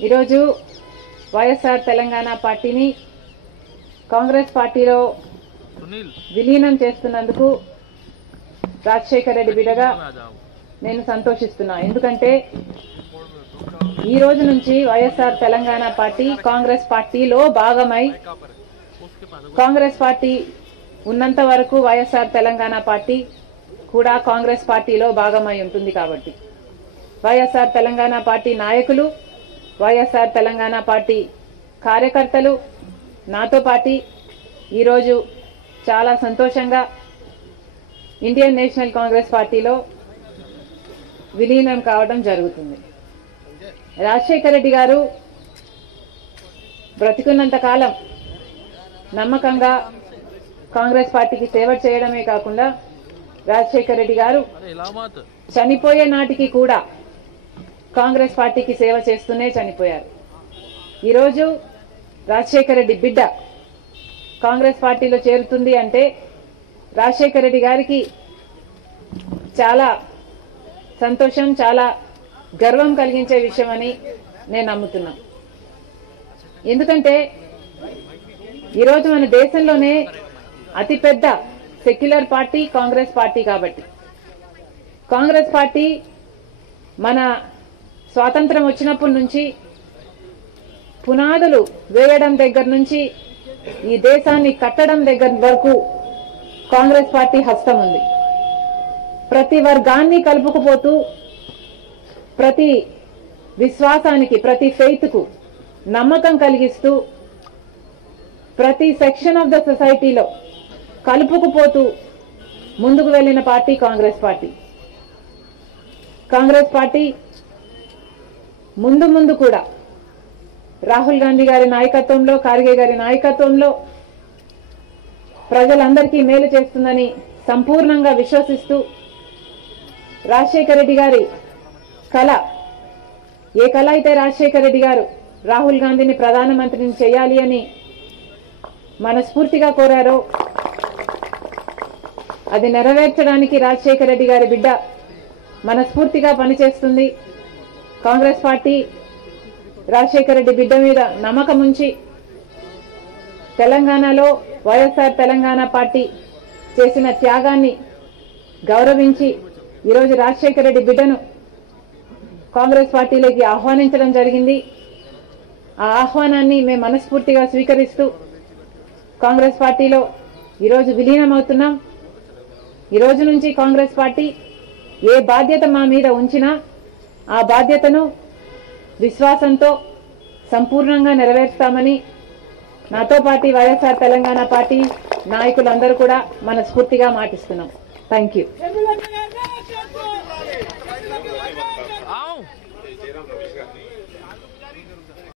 ఈరోజు వైఎస్ఆర్ తెలంగాణ పార్టీని కాంగ్రెస్ పార్టీలో విలీనం చేస్తున్నందుకు రాజశేఖర రెడ్డి బిడ్డగా నేను సంతోషిస్తున్నా. ఎందుకంటే ఈ రోజు నుంచి వైఎస్ఆర్ తెలంగాణ పార్టీ కాంగ్రెస్ పార్టీలో భాగమై, కాంగ్రెస్ పార్టీ ఉన్నంత వరకు వైఎస్ఆర్ తెలంగాణ పార్టీ కూడా కాంగ్రెస్ పార్టీలో భాగమై ఉంటుంది. కాబట్టి వైఎస్ఆర్ తెలంగాణ పార్టీ నాయకులు, వైఎస్ఆర్ తెలంగాణ పార్టీ కార్యకర్తలు నాతో పాటు ఈరోజు చాలా సంతోషంగా ఇండియన్ నేషనల్ కాంగ్రెస్ పార్టీలో విలీనం కావడం జరుగుతుంది. రాజశేఖర రెడ్డి గారు బ్రతికున్నంత కాలం నమ్మకంగా కాంగ్రెస్ పార్టీకి సేవ చేయడమే కాకుండా రాజశేఖర రెడ్డి గారు చనిపోయే నాటికి కూడా కాంగ్రెస్ పార్టీకి సేవ చేస్తూనే చనిపోయారు. ఈరోజు రాజశేఖర రెడ్డి బిడ్డ కాంగ్రెస్ పార్టీలో చేరుతుంది అంటే రాజశేఖర రెడ్డి గారికి చాలా సంతోషం, చాలా గర్వం కలిగించే విషయం అని నేను నమ్ముతున్నా. ఎందుకంటే ఈరోజు మన దేశంలోనే అతిపెద్ద సెక్యులర్ పార్టీ కాంగ్రెస్ పార్టీ. కాబట్టి కాంగ్రెస్ పార్టీ మన స్వాతంత్రం వచ్చినప్పటి నుంచి పునాదులు వేయడం దగ్గర నుంచి ఈ దేశాన్ని కట్టడం దగ్గర వరకు కాంగ్రెస్ పార్టీ హస్తం ఉంది. ప్రతి వర్గాన్ని కలుపుకుపోతూ, ప్రతి విశ్వాసానికి, ప్రతి ఫెయిత్కు నమ్మకం కలిగిస్తూ, ప్రతి సెక్షన్ ఆఫ్ ద సొసైటీలో కలుపుకుపోతూ ముందుకు వెళ్లిన party Congress party. Congress party ముందు కూడా రాహుల్ గాంధీ గారి నాయకత్వంలో, ఖార్గే గారి నాయకత్వంలో ప్రజలందరికీ మేలు చేస్తుందని సంపూర్ణంగా విశ్వసిస్తూ, రాజశేఖర రెడ్డి గారి కళ, ఏ కళ అయితే రాజశేఖర రెడ్డి గారు రాహుల్ గాంధీని ప్రధానమంత్రిని చేయాలి అని మనస్ఫూర్తిగా కోరారో అది నెరవేర్చడానికి రాజశేఖర రెడ్డి గారి బిడ్డ మనస్ఫూర్తిగా పనిచేస్తుంది. కాంగ్రెస్ పార్టీ రాజశేఖర రెడ్డి బిడ్డ మీద నమ్మకం ఉంచి తెలంగాణలో వైఎస్ఆర్ తెలంగాణ పార్టీ చేసిన త్యాగాన్ని గౌరవించి ఈరోజు రాజశేఖర రెడ్డి బిడ్డను కాంగ్రెస్ పార్టీలోకి ఆహ్వానించడం జరిగింది. ఆ ఆహ్వానాన్ని మేము మనస్ఫూర్తిగా స్వీకరిస్తూ కాంగ్రెస్ పార్టీలో ఈరోజు విలీనమవుతున్నాం. ఈ రోజు నుంచి కాంగ్రెస్ పార్టీ ఏ బాధ్యత మా మీద ఉంచినా ఆ బాధ్యతను విశ్వాసంతో సంపూర్ణంగా నెరవేర్స్తామని నాతో పాటు వైఎస్ఆర్ తెలంగాణ పార్టీ నాయకులందరూ కూడా మనస్ఫూర్తిగా మాటిస్తున్నాం. Thank you.